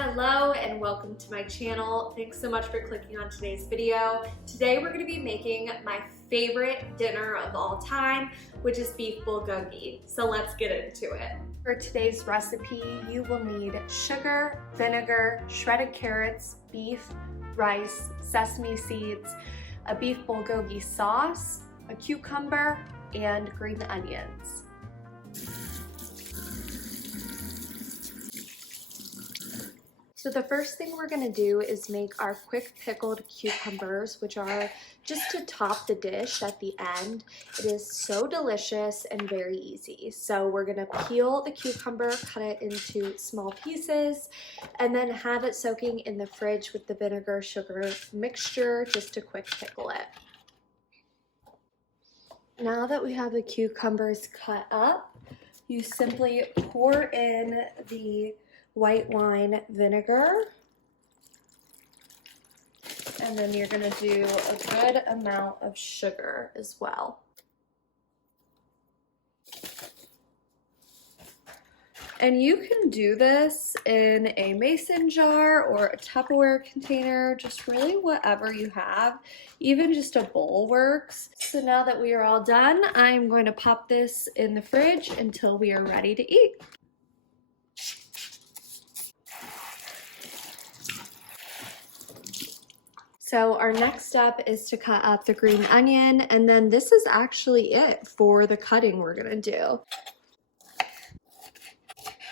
Hello and welcome to my channel. Thanks so much for clicking on today's video. Today we're going to be making my favorite dinner of all time, which is beef bulgogi. So let's get into it. For today's recipe, you will need sugar, vinegar, shredded carrots, beef, rice, sesame seeds, a beef bulgogi sauce, a cucumber, and green onions. So the first thing we're gonna do is make our quick pickled cucumbers, which are just to top the dish at the end. It is so delicious and very easy. So we're gonna peel the cucumber, cut it into small pieces, and then have it soaking in the fridge with the vinegar sugar mixture just to quick pickle it. Now that we have the cucumbers cut up, you simply pour in the white wine vinegar, and then you're going to do a good amount of sugar as well. And you can do this in a mason jar or a Tupperware container, just really whatever you have. Even just a bowl works. So now that we are all done, I'm going to pop this in the fridge until we are ready to eat. So our next step is to cut up the green onion, and then this is actually it for the cutting we're gonna do.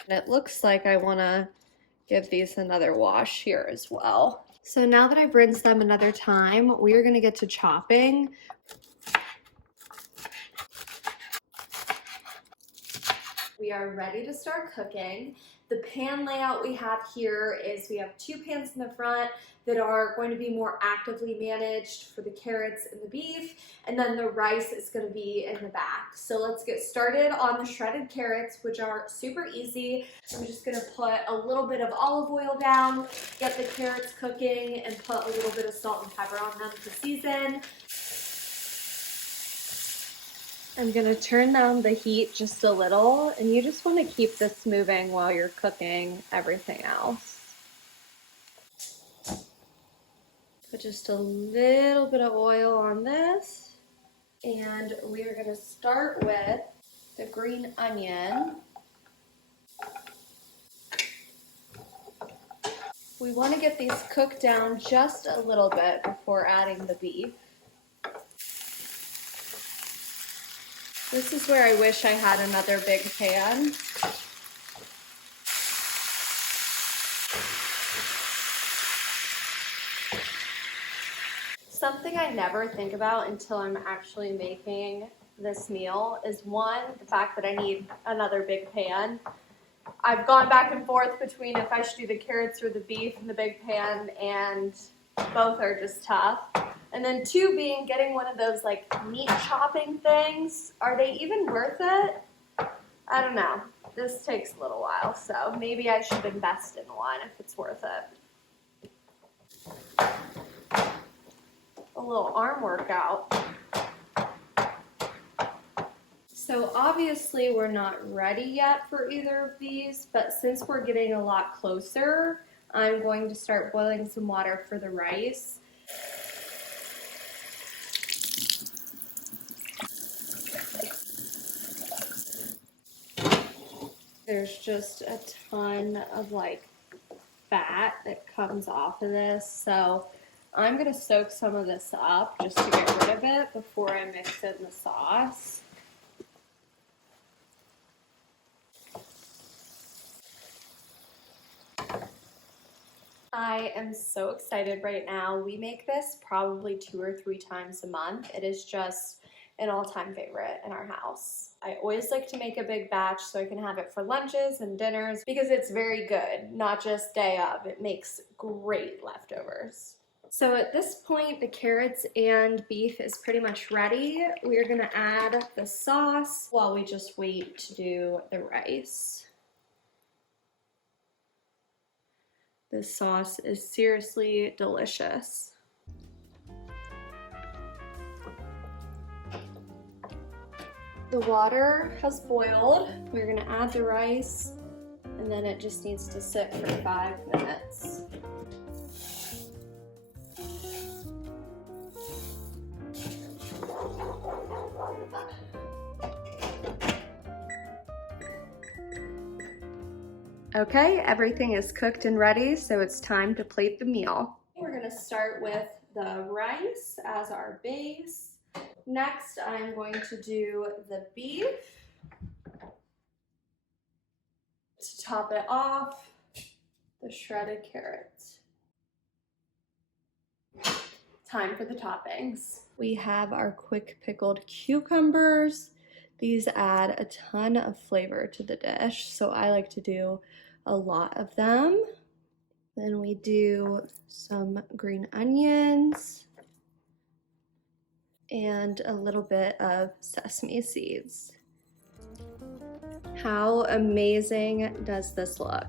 And it looks like I wanna give these another wash here as well. So now that I've rinsed them another time, we are gonna get to chopping. We are ready to start cooking. The pan layout we have here is we have two pans in the front that are going to be more actively managed for the carrots and the beef, and then the rice is going to be in the back. So let's get started on the shredded carrots, which are super easy. I'm just going to put a little bit of olive oil down, get the carrots cooking, and put a little bit of salt and pepper on them to season. I'm going to turn down the heat just a little, and you just want to keep this moving while you're cooking everything else. Put just a little bit of oil on this, and we are going to start with the green onion. We want to get these cooked down just a little bit before adding the beef. This is where I wish I had another big pan. Something I never think about until I'm actually making this meal is one, the fact that I need another big pan. I've gone back and forth between if I should do the carrots or the beef in the big pan, and both are just tough. And then two being getting one of those like meat chopping things. Are they even worth it? I don't know. This takes a little while, so maybe I should invest in one if it's worth it. A little arm workout. So obviously we're not ready yet for either of these, but since we're getting a lot closer, I'm going to start boiling some water for the rice. There's just a ton of like fat that comes off of this, so I'm gonna soak some of this up just to get rid of it before I mix in the sauce. I am so excited right now. We make this probably 2 or 3 times a month. It is just an all-time favorite in our house. I always like to make a big batch so I can have it for lunches and dinners because it's very good, not just day of. It makes great leftovers. So at this point, the carrots and beef is pretty much ready. We're gonna add the sauce while we just wait to do the rice. This sauce is seriously delicious. The water has boiled. We're gonna add the rice And then it just needs to sit for 5 minutes. Okay, everything is cooked and ready, so it's time to plate the meal. We're gonna start with the rice as our base. Next, I'm going to do the beef. To top it off, the shredded carrots. Time for the toppings. We have our quick pickled cucumbers. These add a ton of flavor to the dish, so I like to do a lot of them. Then we do some green onions and a little bit of sesame seeds. How amazing does this look?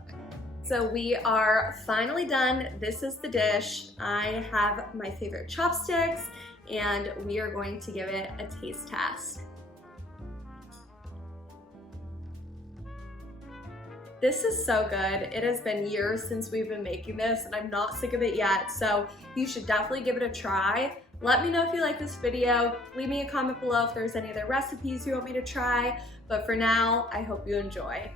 So we are finally done. This is the dish. I have my favorite chopsticks and we are going to give it a taste test. This is so good. It has been years since we've been making this and I'm not sick of it yet, so you should definitely give it a try. Let me know if you like this video. Leave me a comment below if there's any other recipes you want me to try, but for now, I hope you enjoy.